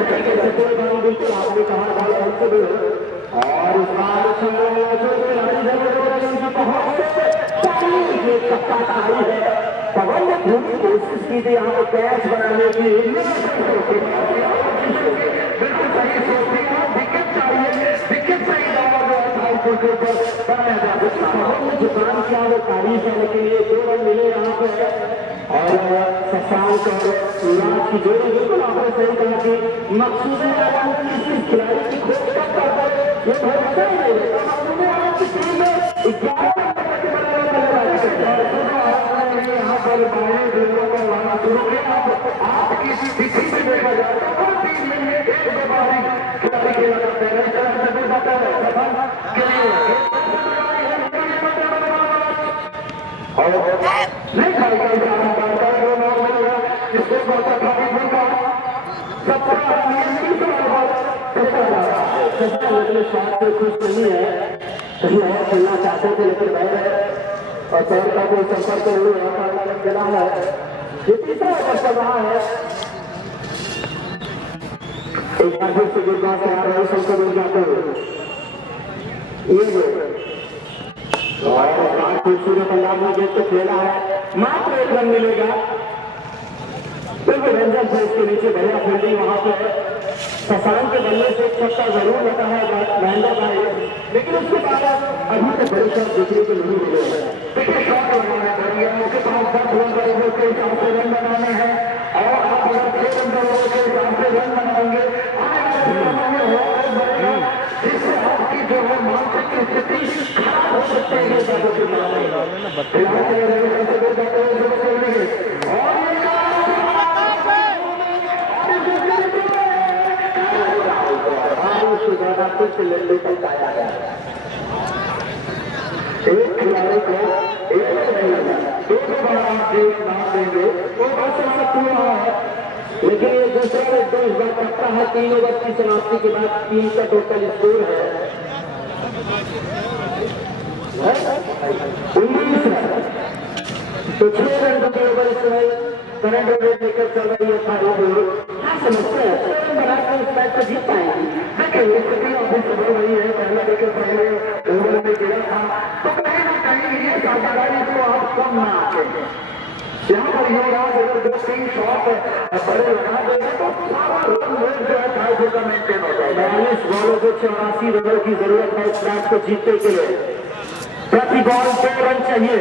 बिल्कुल आपने कहा और इस बार पवन ने पूरी कोशिश की थी यहाँ पे कैच बनाने की। बिल्कुल सही सोचती है, विकेट चाहिए, विकेट सही जुकान किया वो तारीफ है, लेकिन ये 2 रन मिले यहाँ पे और शशांक और युवराज की जोड़ी बिल्कुल आपने सही कहा कि मकसूद किसी खिलाड़ी की खोज कब करता है ये भरोसा ही नहीं रहता। मकसूद आलम की टीम में 11 यहाँ पर बाहरी दिलों को लाना शुरू किया। आपकी स्थिति से देखा जाए तो हर टीम में एक दो बारी खिलाड़ी खेला करते हैं, इस तरह से भी जाता है और नहीं खाएगा इसको बहुत खाली होगा स्वास्थ्य खुश नहीं है, कहीं और खेलना चाहते थे लेकिन गए और पैर का कोई संपर्क मिला है। ये तीसरा ओवर चल रहा है, एक बार फिर से गुरगांव से आ रहे सबको मिल जाते हुए ये और खूबसूरत अंदाज में गेट को खेला है, मात्र 1 रन मिलेगा। बिल्कुल रंजन से इसके नीचे बढ़िया फील्डिंग वहां पे शशांक के बल्ले से एक छक्का जरूर लगा है महेंद्र भाई, लेकिन उसके बाद अभी तक बड़ी शॉट देखने को नहीं मिले हैं। देखिए शॉट लगाना है, मुझे 5-10 रन के हिसाब से रन बनाने हैं और आप अगर 6 रन के हिसाब से रन बनाएंगे जिससे आपकी जो है मानसिक स्थिति खराब हो सकती है। कुछ लंबे तक आया गया, एक खिलाड़ी को एक नहीं लगा, 2 बार आप देख नाम देंगे तो बस ऐसा पूरा है, लेकिन ये दूसरा में 2 बार करता है। 3 ओवर की समाप्ति के बाद 3 का टोटल स्कोर है 19 रन। तो 6 रन के ओवर इस समय करंट रेट लेकर चल रही है सारी बोल। क्या समझते हैं 6 रन बनाकर इस मैच को जीत पाएंगे? देखिए स्थिति अभी सुधर रही है, पहले देखिए पहले ओवर में गिरा था तो कहीं ना कहीं ये साझेदारी को आप कम ना आते हैं। यहाँ पर युवराज अगर 2-3 शॉट बड़े लगा देंगे तो सारा रन रेट जो है 250 का मेंटेन हो जाएगा। 42 बॉलों को 84 रनों की जरूरत है इस मैच को जीतने के लिए। प्रति बॉल 2 रन चाहिए,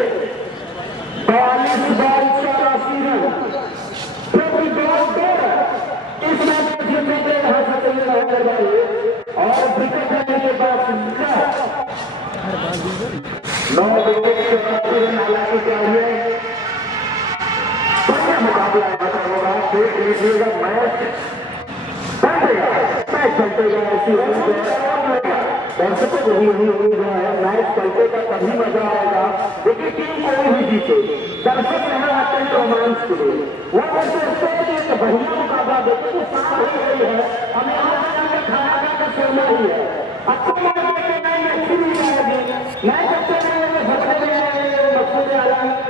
42 बॉल 84 रन, प्रति बॉल 2 रन। इस मैच में जीतने के लिए यहाँ से चाहिए महेंद्र भाई और विकेट लेने के बाद 9 विकेट के रन हालांकि चाहिए। बढ़िया मुकाबला होगा, देख लीजिएगा मैच चलतेगा, मैच चलतेगा ऐसी दर्शकों को भी यही उम्मीद है मैच चलतेगा तभी मजा आएगा। देखिए टीम कोई भी जीते, दर्शक यहाँ आते हैं रोमांच के लिए, वो ऐसे बढ़िया मुकाबला देखते तो साफ हो गई है हमें यहाँ खाना खाकर सोना ही है। अच्छी अच्छे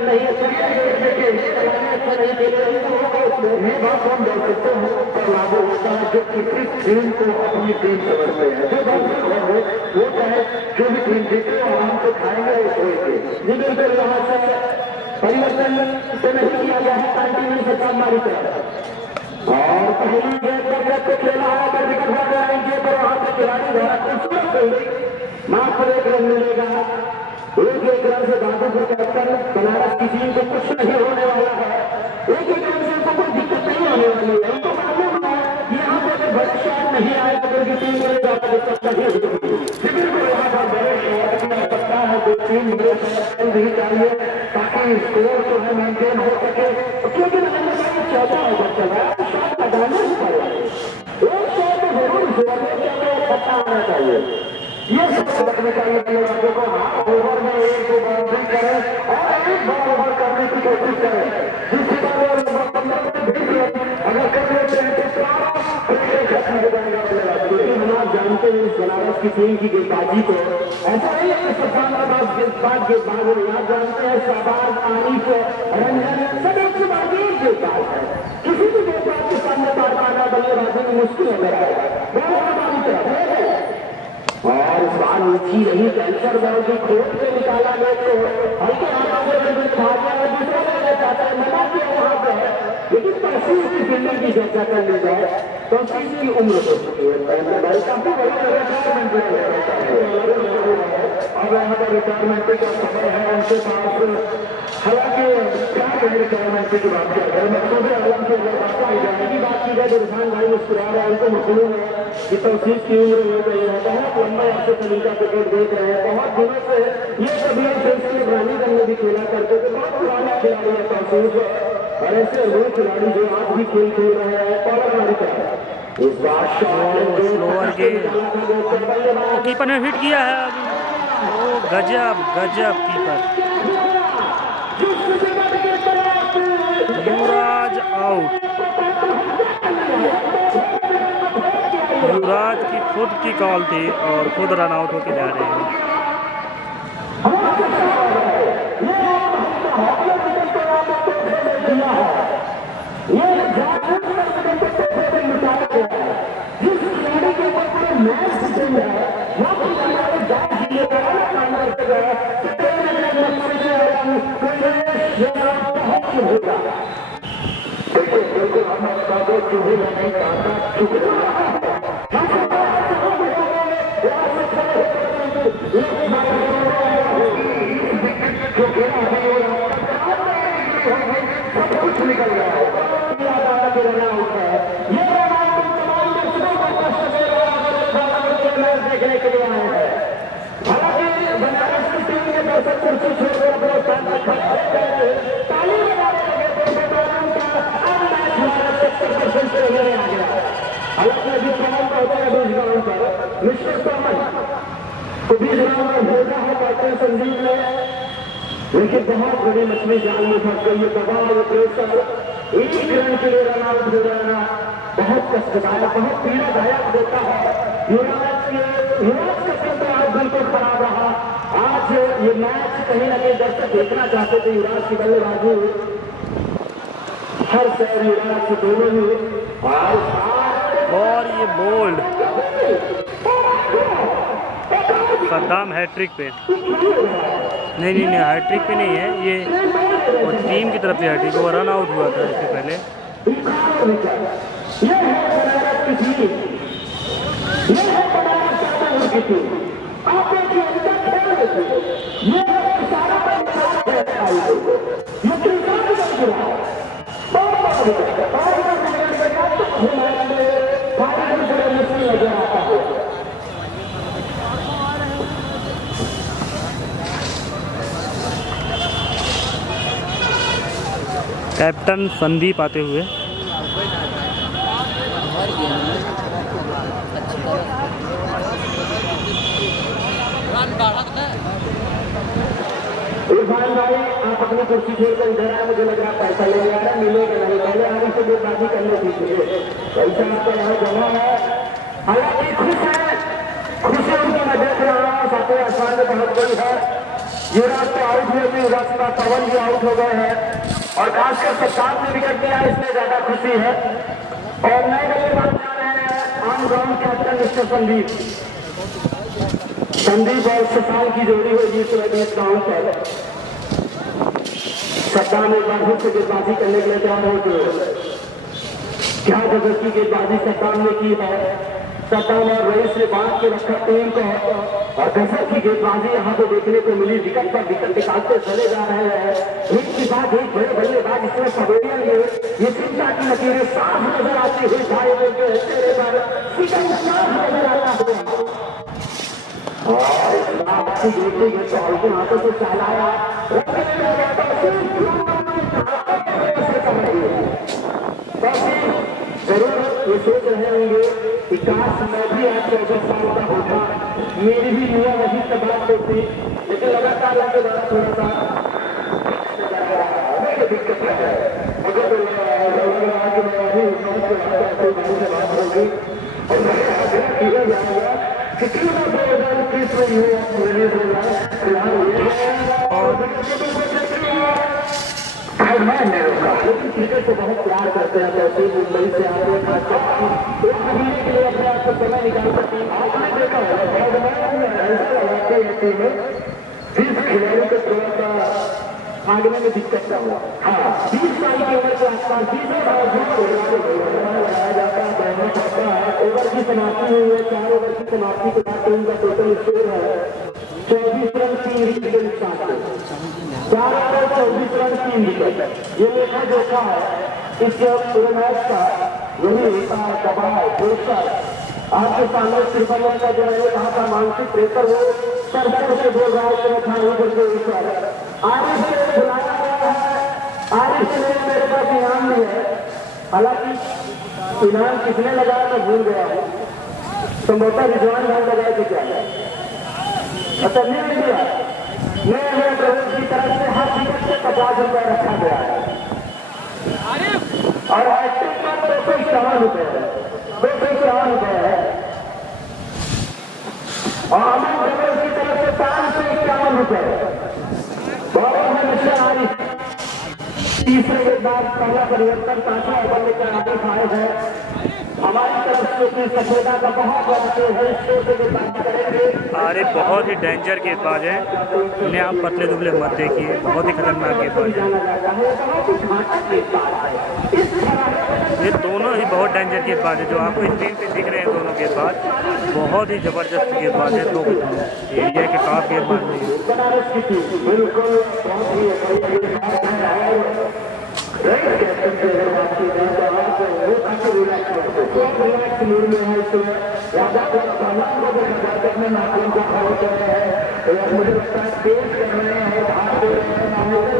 नहीं अच्छे ये बात हम दर्शकों पर लागू होता है जो किसी टीम को अपनी टीम समझते हैं। जो दर्शक है वो चाहे जो भी टीम जीते आराम से खाएंगे और सोएंगे। जिन्हें फिर यहाँ से परिवर्तन से नहीं किया गया है कंटिन्यू से हमारी तरफ और पहली गेंद को खेला है पर वहां से खिलाड़ी द्वारा खूबसूरत मात्र 1 रन मिलेगा। 1 रन से बहादुर कैप्टन बनारस की टीम को कुछ नहीं होने वाला है। 1 रन से उनको कोई दिक्कत नहीं होने वाली है। उनको मालूम है यहाँ पे अगर बड़े शॉट नहीं आए तो उनकी टीम को ज्यादा दिक्कत नहीं होगी। बिल्कुल यहाँ पर बड़े शॉट की आवश्यकता है, 2-3 मिनट नहीं चाहिए ताकि स्कोर जो है मेंटेन हो सके। क्योंकि 14 ओवर चल रहा है, शॉट लगाना ही पड़ेगा। 1 शॉट तो जरूर पता होना चाहिए, ये सब रखने चाहिए बल्लेबाजों को। ओवर में 1-2 बाउंड्री करें और 1 बार ओवर करने की कोशिश करें, जिसके बाद अगर कर लेते हैं तो खत्म हो जाएगा बल्लेबाजी। लेकिन हम आप जानते हैं इस बनारस की टीम की गेंदबाजी को ऐसा नहीं है शाबाश गेंदबाज हो, आप जानते हैं शाबाश आनिफ रंजन सब 1 से 20 गेंदबाज है। किसी भी गेंदबाज के सामने पार पाना बल्लेबाज बल्लेबाजी में मुश्किल नजर आएगा। और इस बार ऊंची रही कैंसर बॉल की खोज के निकाला गया तो हल्के हाथों से दूसरा चाहता है मना किया वहां पर, लेकिन तहसील की फील्डिंग की चर्चा कर ली जाए तहसील की उम्र हो चुकी है, काफी बड़ी रिटायरमेंट अब यहाँ पर रिटायरमेंट का समय है उनके पास। हालांकि क्या कहें रिटायरमेंट की बात कर रहे हैं, मतलब हालांकि जाने की बात की जाए तो रिजवान भाई मुस्कुरा रहे हैं, उनको मालूम है कि तहसील की उम्र हो गई है, बहुत लंबा आपसे तरीका क्रिकेट देख रहे हैं, बहुत दिनों से ये सभी सिलसिले रानीगंज में भी खेला करते थे, बहुत पुराने खिलाड़ी है तहसील और ऐसे वो खिलाड़ी जो आज भी खेल खेल रहे हैं पॉलर इस बार स्लोअर के कीपर ने हिट किया है अभी। ओ गजब गजब कीपर, युवराज आउट। युवराज की खुद की कॉल थी और खुद रन आउट होके जा रहे हैं। देखने के लिए आए हैं, हालांकि बनारस की टीम ने दर्शक कुर्सी छोड़कर अपना स्थान रखा है, ताली बजाने लगे आ गया। हालांकि अभी प्रमाण होता है 20 ग्राउंड पर मिस्टर प्रमाण तो 20 ग्राउंड में भेजा है कैप्टन संदीप ने, लेकिन बहुत बड़ी मछली जाल में फंस गई है। दबाव प्रेशर एक रन के लिए रन आउट हो जाना बहुत कष्टदायक, बहुत पीड़ादायक देता है। युवराज का चलते आज बिल्कुल खराब रहा। आज ये मैच कहीं ना कहीं दर्शक देखना चाहते थे, युवराज की बल्लेबाजी हर शहर युवराज से दोनों ही और ये बोल्ड सद्दाम हैट्रिक पे नहीं हैट्रिक पे नहीं है ये, और टीम की तरफ से हैट्रिक, वो रन आउट हुआ था इससे पहले। कैप्टन संदीप आते हुए इरफान भाई आप अपनी कुर्सी छोड़कर इधर आए, मुझे लग रहा पैसा ले जा रहा है, मिलेगा नहीं, पहले आने से गेंदबाजी करने दीजिए, पैसा आपका यहाँ जमा है। हालांकि खुश है, खुशी उनकी मैं देख रहा हूँ, सातवें आसमान में बहुत बड़ी है। युवराज तो आउट हुए थे, युवराज का पवन भी आउट हो गए हैं और खासकर सत्ताव ने विकेट दिया, इसमें ज्यादा खुशी है। और नए बल्लेबाज जा रहे हैं on ground captain mister Sandeep और शशांक की जोड़ी होगी इस ग्राउंड पर। सद्दाम एक बार फिर से गेंदबाजी करने के लिए तैयार हो गए, क्या गजब की गेंदबाजी सद्दाम ने की है। सद्दाम और रईस ने बांध के रखा टीम को और गजब की गेंदबाजी यहाँ पे देखने को मिली, विकेट पर विकेट निकालते चले जा रहे हैं। एक के बाद एक बड़े बल्लेबाज इसमें पवेलियन में ये चिंता की लकीरें साफ नजर आती हुई भाई के चेहरे पर विकेट साफ नजर आता हुआ और देखिए बॉल के हाथों से चलाया जरूर ये सोच रहे होंगे कि काश मैं भी आज 14 साल का होता, मेरी भी निया वही तबाह होती, लेकिन लगातार उनके द्वारा थोड़ा सा दिक्कत है। अगर बात होगी कितनी बार चेयरमैन ने रोका। लेकिन क्रिकेट को बहुत प्यार करते हैं, जैसे मुंबई से आते हैं खासकर एक महीने के लिए अपने आप को समय निकाल सकती है। आपने देखा है ऐसे इलाके में जिस खिलाड़ी को थोड़ा सा भागने में दिक्कत क्या हुआ। हाँ 20 साल की उम्र के आसपास 20 साल लगाया जाता है, दौड़ना पड़ता है। ओवर की समाप्ति हुई है, 4 ओवर की समाप्ति के बाद टीम का टोटल स्कोर है 24 रन 3 विकेट के नुकसान से। 4 ओवर 24 रन 3 विकेट। ये लेखा जोखा है इस पूरे मैच का। यही होता है दबाव, प्रेशर। आपके सामने ट्रिपल वन का जो है कहा था मानसिक प्रेशर हो सर से बोल रहा है कि खाने करके ऊपर आरिफ से बुलाया गया है। आरिफ ने मेरे पास इनाम भी है, हालांकि इनाम कितने लगाया मैं भूल गया हूँ। संभवतः रिजवान भाई लगाए थे क्या है। अच्छा नहीं दिया मैं प्रवेश की तरफ से हर टिकट से 50 रुपये रखा गया है और हैट्रिक पर 251 रुपये है, 251 रुपये है। और अमन प्रवेश की तरफ से 551 रुपये। बहुत हमेशा आरिफ तीसरे के बाद पहला परिवर्तन 5वां ओवर लेकर आगे खाए हैं। हमारी तरफ से सफेदा का बहुत बड़ा है, इसको से बात करेंगे। अरे बहुत ही डेंजर गेंदबाज है, इन्हें आप पतले दुबले मत देखिए, बहुत ही खतरनाक गेंदबाज है। ये दोनों ही बहुत डेंजर गेंदबाज है, जो आपको स्क्रीन पे दिख रहे हैं दोनों गेंदबाज बहुत ही जबरदस्त गेंदबाज है। तो इंडिया के टॉप गेंदबाज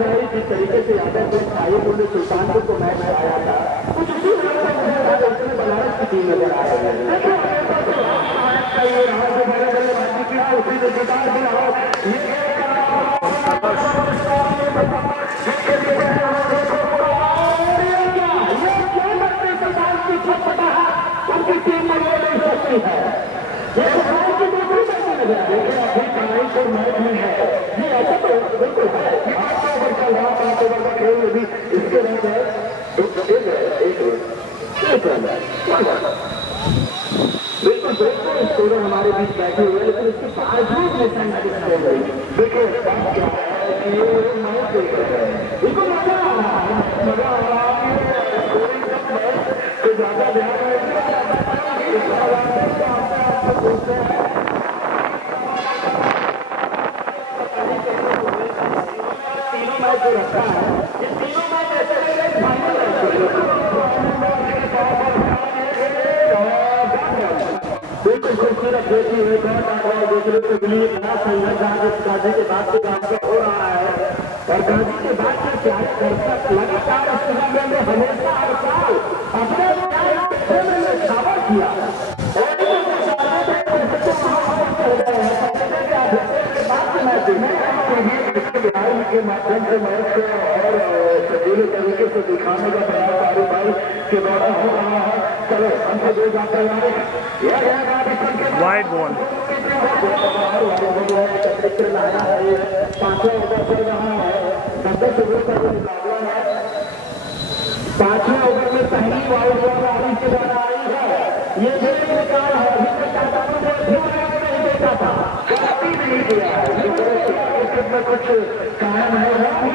नहीं जिस तरीके से यादव सुल्तानपुर को मैच आया था कुछ उसी बनारस की टीम नजर आ रही है। उनकी टीम में वो नहीं सकती है। ये मैच में है, ये ऐसा तो बिल्कुल है। 8 ओवर चल रहा, 5 ओवर का खेल यदि इसके बाद है बिल्कुल बिल्कुल स्कोर हमारे बीच बैठे हुए, लेकिन इसके बावजूद देखिए बात क्या है कि ये मैच देख रहे हैं, इनको मजा आ रहा है, मजा आ रहा है तो ज्यादा ध्यान तीनों मैच जो रखा है, ये तीनों मैच ऐसे बिल्कुल खूबसूरत देखी हुई दूसरे को मिली बड़ा संघर्ष गाजी के बाद हो रहा है। और गाजी के बाद से चाहे दर्शक लगातार इस मामले में हमेशा हर साल अपने दावा किया के माध्यम से मैच को और सजीले तरीके से दिखाने का प्रयास भाई के द्वारा हो रहा है। चलो हमको दो जाते वाइड बॉल। 5वां ओवर चल रहा है, 10 ओवर का जो मुकाबला है। 5वें ओवर में पहली वाइड बॉल आरिफ के द्वारा आई है। ये भी एक निकाल है, अभी नहीं देखा था, नहीं किया है, कुछ कायम है,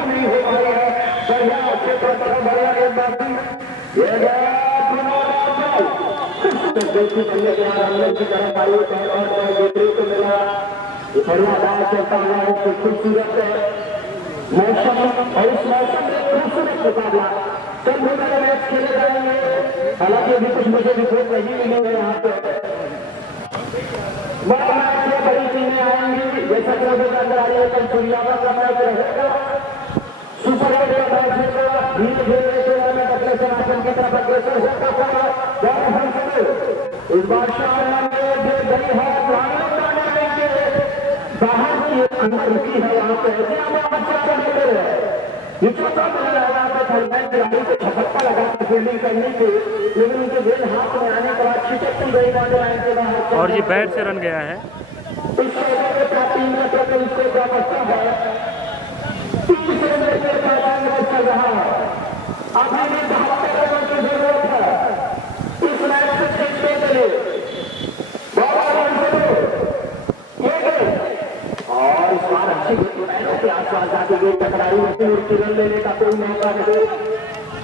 नहीं हो पाई है। बढ़िया अच्छे बढ़िया गेंदबाजी बनने के बाद हम लोग की तरफ आई और देखने को मिला। बढ़िया बात चलता हुआ खूबसूरत मौसम और इस मौसम में खूबसूरत मुकाबला कल मुकाबला मैच खेले जाएंगे। हालांकि अभी कुछ मुझे रिपोर्ट नहीं मिली है यहाँ पे। बड़ी टीमें आएंगी, जैसा कि अभी अंदर आ रही है, कल चिड़ियावा का मैच रहेगा, सुपर एट का मैच होगा। धीरे धीरे टूर्नामेंट अग्रेसर आसन की तरफ अग्रेसर होगा। इस बार शाम गई है बाहर की अंदर रुकी है, वहां पे झपट्टा लगा फील्डिंग करने के, लेकिन उनके गेंद हाथ में आने के बाद छिटक गई लाइन के बाहर और ये बैट से रन गया है। टीम का टोटल स्कोर क्या बचता है 30 रन चल रहा रहा है। अभी भी 72 रनों की जरूरत है इस मैच को जीतने के लिए। और इस बार अच्छी पैरों के आसपास जाती गई टकराई होती और रन लेने का कोई मौका नहीं।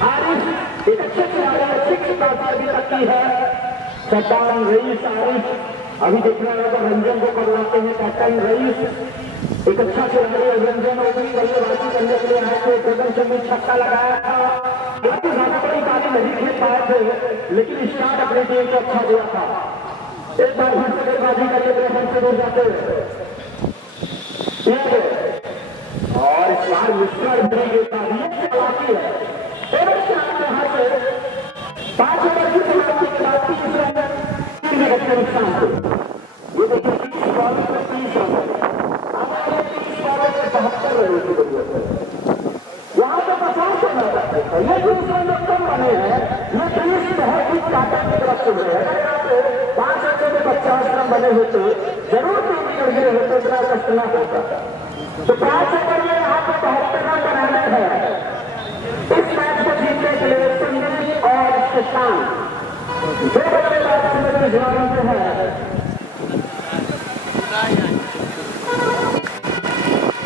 आरिफ एक अच्छे खिलाड़ी, अच्छी खिलाड़ी अभी तक की है। सद्दाम रईस, आरिफ अभी देखना होगा रंजन को करवाते हैं कैप्टन रईस। एक अच्छा खिलाड़ी रंजन ओपनिंग बल्लेबाजी करने के लिए आए थे। गगन चंद्र छक्का लगाया था। हालांकि ज्यादा बड़ी पारी नहीं खेल पाए थे लेकिन स्टार्ट अपनी टीम को अच्छा दिया था। एक बार फिर से गेंदबाजी करके ब्रेकन से दूर जाते और इस बार मिश्रा इतनी गेंदबाजी चलाती है। यहाँ से 5 ओवर की समाप्ति के बाद 30 रन 3 विकेट के नुकसान को। ये देखिए 30 बॉलों में 30 रन, 30 बॉलों में 72 रनों की जरूरत है। यहाँ पे 50 रन आता है। ये 20 रन जो कम बने हैं ये 30 बहुत ही काटा की तरफ से बने हैं। 5 ओवर में 50 रन बने होते जरूर 3 विकेट गिरे होते, इतना कष्ट न होता। तो 5 ओवर में यहाँ पे 72 रन बनाने हैं इस मैच को जीतने के लिए। संदीप और शशांक दो बल्लेबाज जवानों को है।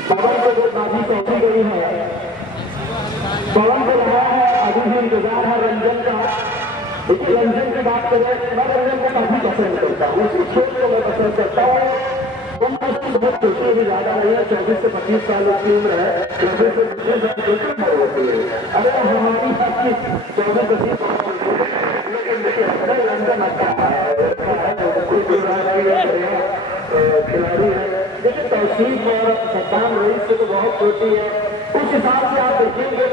पवन को गेंदबाजी सौंपी गई है। पवन को लगा है अभी भी इंतजार है रंजन का। देखिए रंजन की बात करें मैं रंजन को काफी पसंद करता हूँ, उसकी खेल को मैं पसंद करता हूँ। बहुत छोटी भी ज्यादा नहीं है, 24 से 25 साल की उम्र है। 24 से 25 साल छोटी उम्र होती है। अरे हमारी सबकी 24-25 लेकिन देखिए रंजन अच्छा है, खिलाड़ी है। देखिए तौसीफ और सद्दाम रईस से तो बहुत छोटी है। उस हिसाब से आप देखेंगे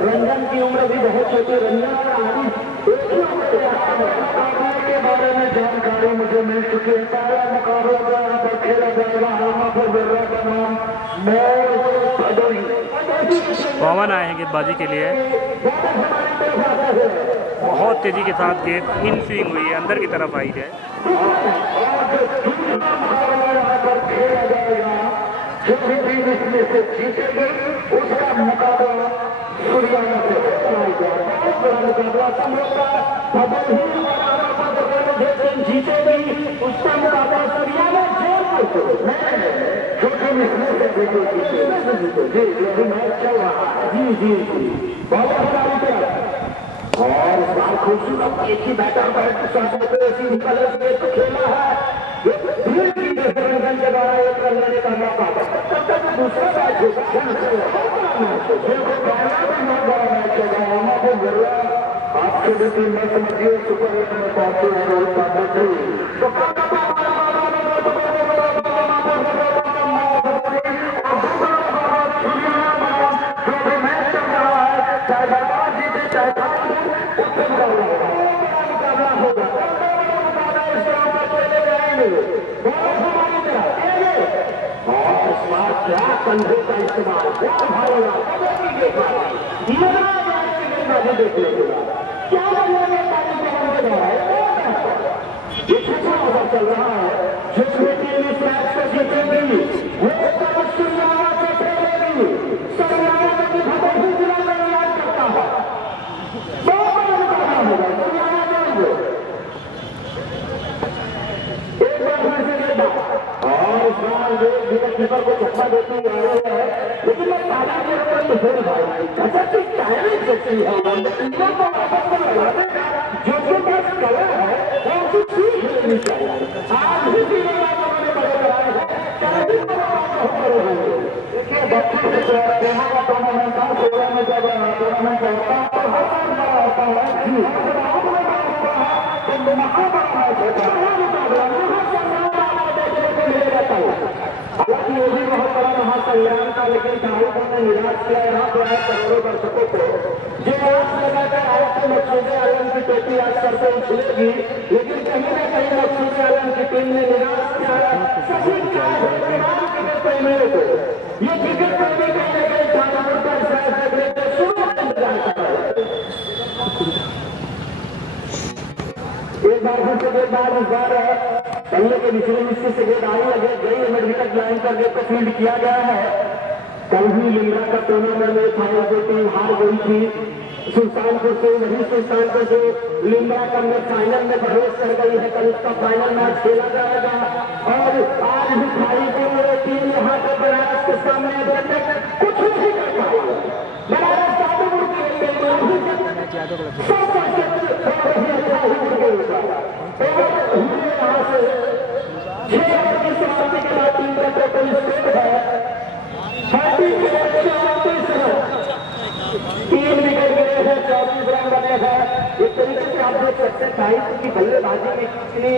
रंजन की उम्र भी बहुत छोटी। रंजन और आरिफ एक ही उम्र के बारे में जानकारी मुझे मिल चुकी है। पहला मुकाबला यहाँ पर खेला जाएगा आमा पर बिर्रा का नाम पवन आए हैं गेंदबाजी के लिए। बहुत तेजी के साथ गेंद इन स्विंग हुई है, अंदर की तरफ आई है। जो भी टीम इसमें से जीतेगी उसका मुकाबला सूर्याना से बहुत बड़ा मुकाबला समझौता जीतेगी उसका मुकाबला सूर्याना जो टीम इसमें से जीतेगी जी अभी मैच चल रहा है। जी जी जी बहुत और इस बार खूबसूरत एक ही बैटर बैठ कलर से तो खेला है रंजन के द्वारा एक रन लेने का मौका। तब तक दूसरा मैच होगा आपके भी टीम में समझिए सुपर 8 में पहुंचे हैं रोहित पांडे। जो भी मैच चल रहा है चाहे बाबा जीते चाहे उससे मुकाबला होगा। क्या कंधे का इस्तेमाल क्या भागेगा देखने के बाद क्या ये छठा ओवर चल रहा है जिसमें टीम इस मैच को जीतेगी वो सूर्याना से खेलेगी। सूर्याना की भदोही जिला में इलाज करता है। 2 रन करना होगा सूर्याना जाएंगे। एक बार फिर से गेंद और इस बार विकेट कीपर को धक्का देती आ रही है लेकिन मैं ताला के ऊपर तो फिर गजब की टाइमिंग देखती है। जो जो पास कला है वो उसकी सीख लेनी चाहिए। आज भी देखिए 32 से यहाँ का टूर्नामेंट था। 16 में जब टूर्नामेंट होता है तो हर बार बड़ा होता है जी हालांकि ये भी बहुत बड़ा महाकल्याण था लेकिन शाहरुख ने निराश किया। यहाँ पर आए करोड़ों दर्शकों को जो आज लगाकर आए थे मकसूद आलम की टोपी आज सर से उछलेगी लेकिन कहीं ना कहीं मकसूद आलम की टीम ने निराश किया है सभी क्रिकेट प्रेमियों को। ये क्रिकेट प्रेमी कहीं ना कहीं ठाकुर का एक बार फिर से गेंदबाज इस बार पहले के निचले हिस्से से गेंद आई है गई मिड विकेट लाइन पर गेंद को फील्ड किया गया है। कल ही लिंगा का टूर्नामेंट में फाइनल की टीम हार गई थी सुल्तानपुर से। वही सुल्तानपुर से लिंगा का में फाइनल में प्रवेश कर गई है। कल उसका फाइनल मैच खेला जाएगा और आज भी खाली टीम यहाँ पर बनारस के सामने कुछ नहीं कर पाई। बनारस तीन विकेट गिरे हैं, 24 रन बने हैं। इस तरीके से आप देख सकते हैं साहित्य की बल्लेबाजी में कितनी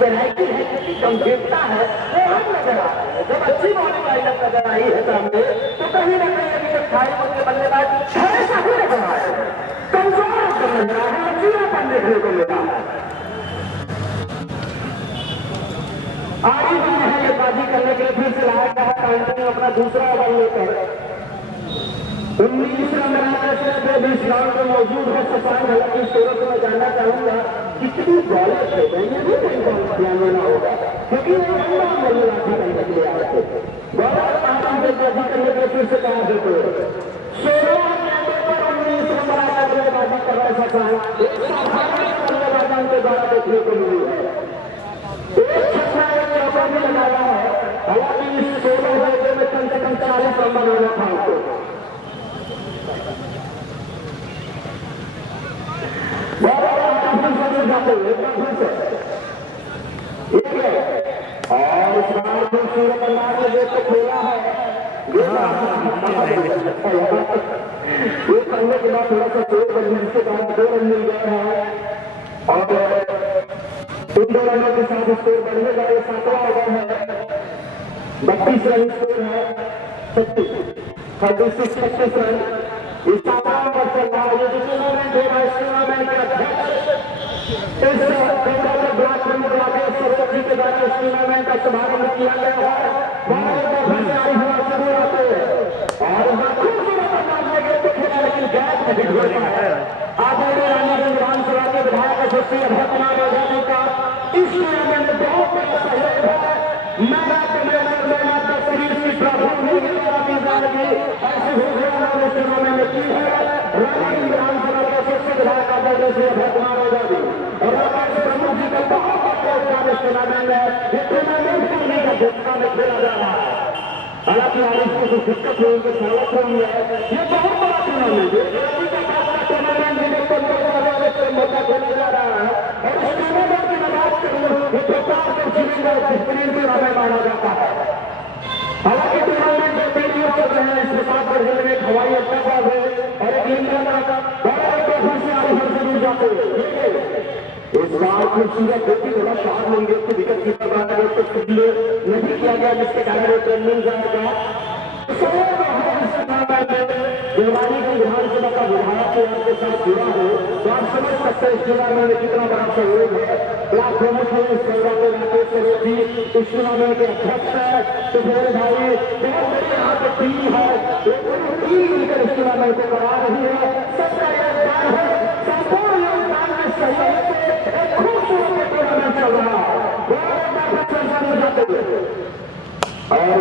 वैरायटी है, कितनी गंभीरता है, वो हम नजर आ रहा है। जब अच्छी बॉलिंग लाइनअप नजर आई है सामने तो कहीं ना कहीं अभी तक साहित्य के बल्लेबाज ऐसा ही नजर आ रहे हैं, कमजोर नजर आ रहा है, चीनापन देखने को मिला है। आगे भी बल्लेबाजी करने के लिए फिर से लाया गया है अपना दूसरा ओवर लेकर 19 रन बनाकर 20 राउंड में मौजूद है शशांक। हालांकि इस ओवर को मैं जानना चाहूंगा कितनी बॉलर थे, ये भी कहीं ध्यान देना होगा क्योंकि वो लंबा बल्लेबाजी करने के लिए आए थे। बॉलर बल्लेबाजी करने के लिए फिर से कहा थे 16 पर 19 रन बनाकर बल्लेबाजी कर रहा है शशांक। बल्लेबाजी उनके द्वारा देखने को मिली है। एक छक्का एक चौका भी लगाया है। हालांकि इस 16 ओवर में कम से कम 40 रन बनाना था उनको। और इस बार सूर्य कल्याण ने देख को खोला है। ये करने के बाद थोड़ा सा तेज बन जिसके कारण 2 रन मिल गए हैं और इन 2 रनों के साथ स्कोर बढ़ने का ये 7वां ओवर है। 32 रन स्कोर है, 36 रन। इस 7वां ओवर चल रहा है। ये जो टूर्नामेंट हो रहा है इस टूर्नामेंट के अध्यक्ष के द्वारा इस टूर्नामेंट का शुभारंभ किया गया है आदरणीय रानीगंज विधानसभा के विधायक यशस्वी अभय कुमार यादव का इस टूर्नामेंट में बहुत बड़ा सहयोग है। शरीर की प्राथमिक ऐसे इस टूर्नामेंट में की है रानीगंज विधानसभा के यशस्वी विधायक आदरणीय अभय कुमार यादव और प्रमुख जी का बहुत बड़ा इस टूर्नामेंट में ये टूर्नामेंट करने का घोषणा में खेला जा रहा है। हालांकि आज इसको कुछ दिक्कत हुई उनके स्वागत होंगे। ये बहुत बड़ा टूर्नामेंट मौका खेला जा रहा है और इस टूर्नामेंट की हमें माना जाता है। हालांकि टूर्नामेंट में वीडियो चल रहे हैं इसके साथ बढ़ने में एक हवाई अड्डा का है और एक इंडिया का जाते हुए इस बार खूबसूरत होती थोड़ा शॉट लेंगे उसको विकेट कीपर बनाया उसको इसलिए नहीं किया गया जिसके कारण वो ट्रेन मिल जाएगा। देवानी की विधानसभा का विधायक के साथ जुड़ा हो तो आप समझ सकते हैं इस टूर्नामेंट में कितना बड़ा सहयोग है। ब्लॉक प्रमुख है इस राकेश सरोजी इस टूर्नामेंट के अध्यक्ष है। तो मेरे भाई बहुत बड़ी यहाँ पे टीम है, इस टूर्नामेंट को करा रही है। सबका योगदान है, संपूर्ण योगदान के सहयोग से खूबसूरत टूर्नामेंट चल रहा है और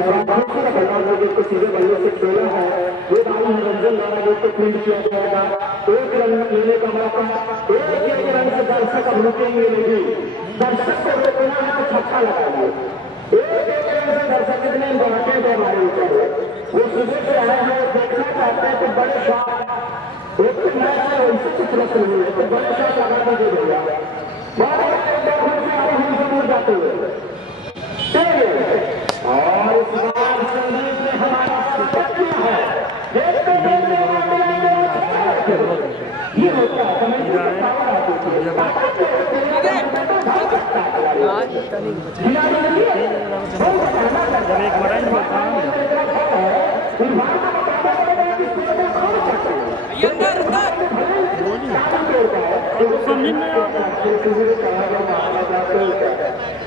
को सीधे बल्ले से खेला है। वो भाई मनोरंजन द्वारा को फील्ड किया जाएगा। 1 रन लेने का मौका, 1 रन से दर्शक अब रुकेंगे नहीं। दर्शक को रोकना है तो छक्का लगाएंगे। 1 रन से दर्शक कितने इंपॉर्टेंट है हमारे ऊपर। वो सुबह से आए हैं देखना चाहते हैं कि बड़े शॉट एक मैच है उनसे कुछ रख नहीं है तो बड़े शॉट लगा दीजिए भैया। हम जरूर जाते हुए और इस बार संगीत में हमारा है ये होता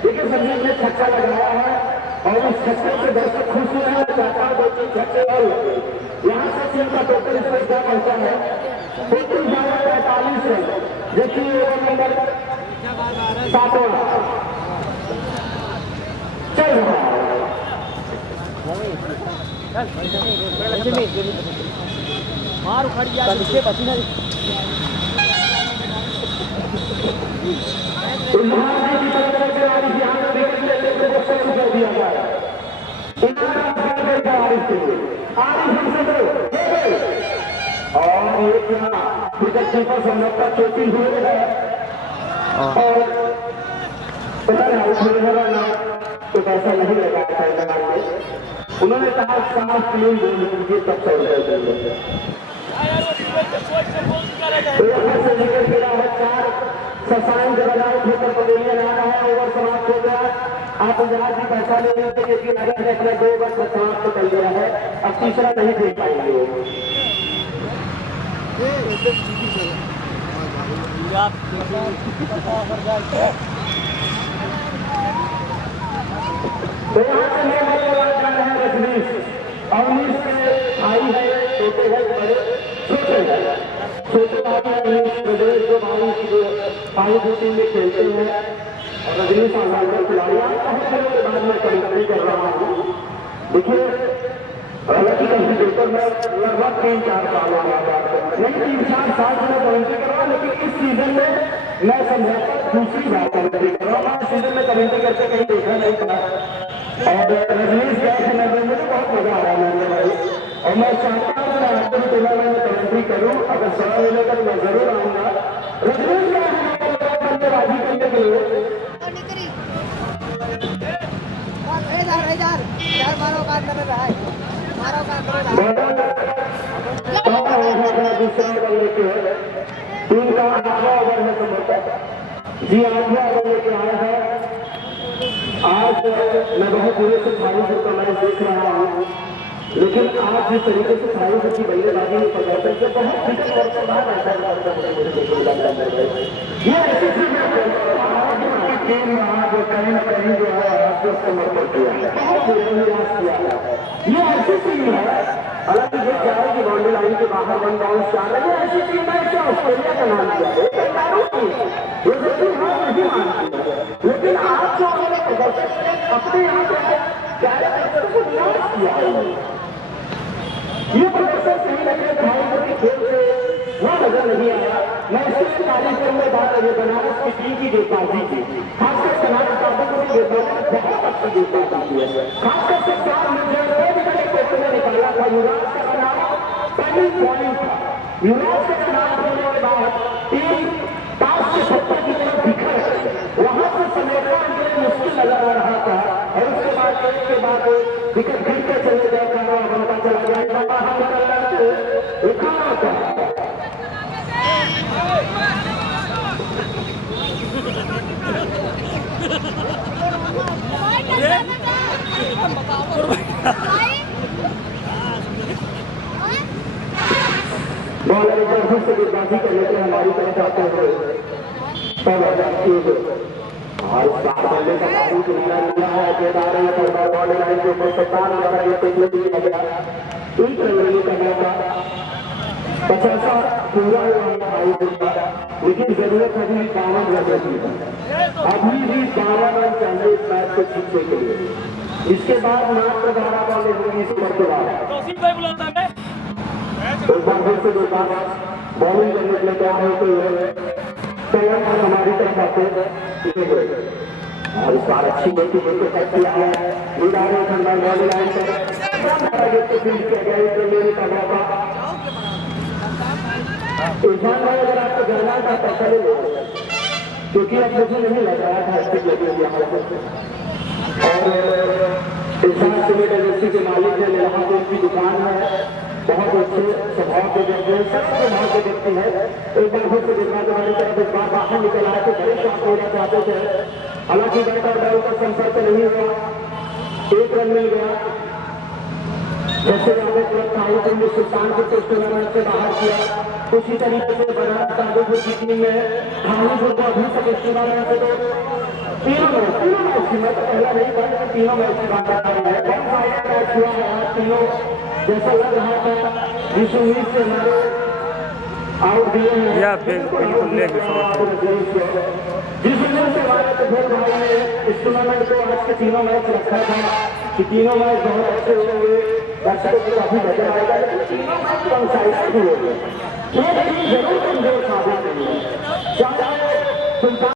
देखिए संगीत ने छक्का लगाया है और इस छक्के से दर्शक खुश हुए हैं। चाहता 2-3 छक्के और यहाँ से टीम का टोटल स्कोर क्या बनता है 45 रन। देखिए ओवर नंबर 7 चल रहा है। मार उखड़ गया इसके पसीना और ये पर समझौता चोटिल हुए है और पता नहीं ना तो पैसा नहीं लगाया था उन्होंने कहा 5 किलो बोलिए तब चल रहे से निकल गया है 4 ससान के बजाय होकर पवेलियन आ रहा है ओवर समाप्त हो गया आप जहाज भी पैसा ले लेते क्योंकि नगर ने अपने 2 वर्ष समाप्त कर दिया है अब तीसरा नहीं दे पाएंगे वो तो यहाँ से जा रहे हैं रजनीश अवनीश के भाई है छोटे है बड़े छोटे है छोटे भाई अवनीश प्रदेश जो भाई की भाई टीम में खेलते हैं और रजनीश आजाद खिलाड़ी के बाद में कड़ी कर रहा हूँ देखिए हालांकि कंप्यूटर में लगभग 3-4 साल हो गया नहीं 3-4 साल से मैं कमेंट्री कर रहा हूँ लेकिन इस सीजन में मैं समझौता दूसरी बार कमेंट्री कर रहा हूँ सीजन में कमेंट्री करके कहीं देखा नहीं था और रजनीश गए थे मुझे बहुत मजा आ रहा है मेरे भाई और मैं चाहता हूँ मैं आपको टूर्नामेंट में कमेंट्री करूँ अगर समय मिलेगा तो मैं जरूर आऊँगा रजनीश का बल्लेबाजी करने के लिए दूसरा ओवर लेके टीम का 8वां ओवर है समझौता जी 8वां ओवर लेके आया है आज मैं बहुत दूर से भाईपुर का मैच देख रहा हूँ लेकिन आज जिस तरीके से भाईपुर की बल्लेबाजी में प्रदर्शन से बहुत फिटल और प्रभाव ऐसा ये ऐसी टीम आज कहीं न कहीं जो है आपको समर्पण किया है ये ऐसी टीम है हालांकि देख रहा है कि बाउंड्री लाइन के बाहर 1 बाउंस चाल रही है ऐसी टीम है क्या ऑस्ट्रेलिया का नाम दिया है ये टीम नहीं मानती लेकिन आज जो उन्होंने प्रदर्शन अपने यहाँ पे कैरेक्टर को लॉन्च किया है ये प्रदर्शन सही लगे भाईपुर के खेल से वो नजर नहीं आया मैं इसकी तारीफ करूंगा बात अभी बनारस की टीम की गेंदबाजी की खासकर कनाडा को गेंदबाजी बहुत अच्छी गेंदबाजी की है खासकर से 4 मिनट में निकाला था युवराज का नाम पहली बॉलिंग था युवराज का नाम होने के बाद टीम 5 से 70 की तरफ बिखर वहां से समेटना मुश्किल नजर आ रहा था और उसके बाद एक के बाद विकेट गिर के चले गए बनता चला गया बाहर निकलना था बॉलर एक बार फिर से गेंदबाजी कर लेते हैं हमारी तरफ आते हुए और 7 बल्ले का बाबू किनारा मिला है केदार बॉल लाइन के ऊपर 57 वगैरह ये टेकने भी लग गया 1 रन का मौका 50 पूरा हुआ है भाईपुर का लेकिन जरूरत अभी 52 रन की है अभी भी 52 रन चाहिए इस मैच को जीतने के लिए इसके बाद मात्र 12 बॉलें होंगी इस ओवर के बाद एक बार फिर से 2 बार बॉलिंग करने के लिए तैयार होते हुए हमारी तरफ आते हैं और इस बार अच्छी गति को सेट किया है बॉलिंग लाइन पर इरफान भाई अगर आपको जाना था पैसा ले लो क्योंकि अब मुझे नहीं लग रहा था और इरफान सीमेंट एजेंसी के मालिक है यहाँ पे उनकी दुकान है बहुत अच्छे स्वभाव के व्यक्ति है सब स्वभाव के व्यक्ति है एक बार फिर से देखना हमारी तरफ एक बार बाहर निकल आए तो बड़े शॉट लेना चाहते थे हालांकि बैट और बॉल का संपर्क नहीं हुआ 1 रन मिल गया जैसे हमें भाईपुर ने सुल्तानपुर को टूर्नामेंट से बाहर किया उसी तरीके से बनारस कानपुर की टीम में भाईपुर को अभी तक इस टूर्नामेंट से तो तीनों मैच की मैं पहला नहीं था लेकिन तीनों मैच की बात कर रही है मैच हुआ है तीनों जैसा लग रहा था 2019 से हमारे आउट दिए हैं बिल्कुल जिस वजह से हमारे तो भाई ने इस टूर्नामेंट को आज के तीनों मैच रखा था कि तीनों मैच बहुत अच्छे होंगे दर्शकों को काफी मजा आएगा, लेकिन तीनों मैच कम साइज की होगी। एक टीम जरूर कमजोर साबित हुई है, चाहे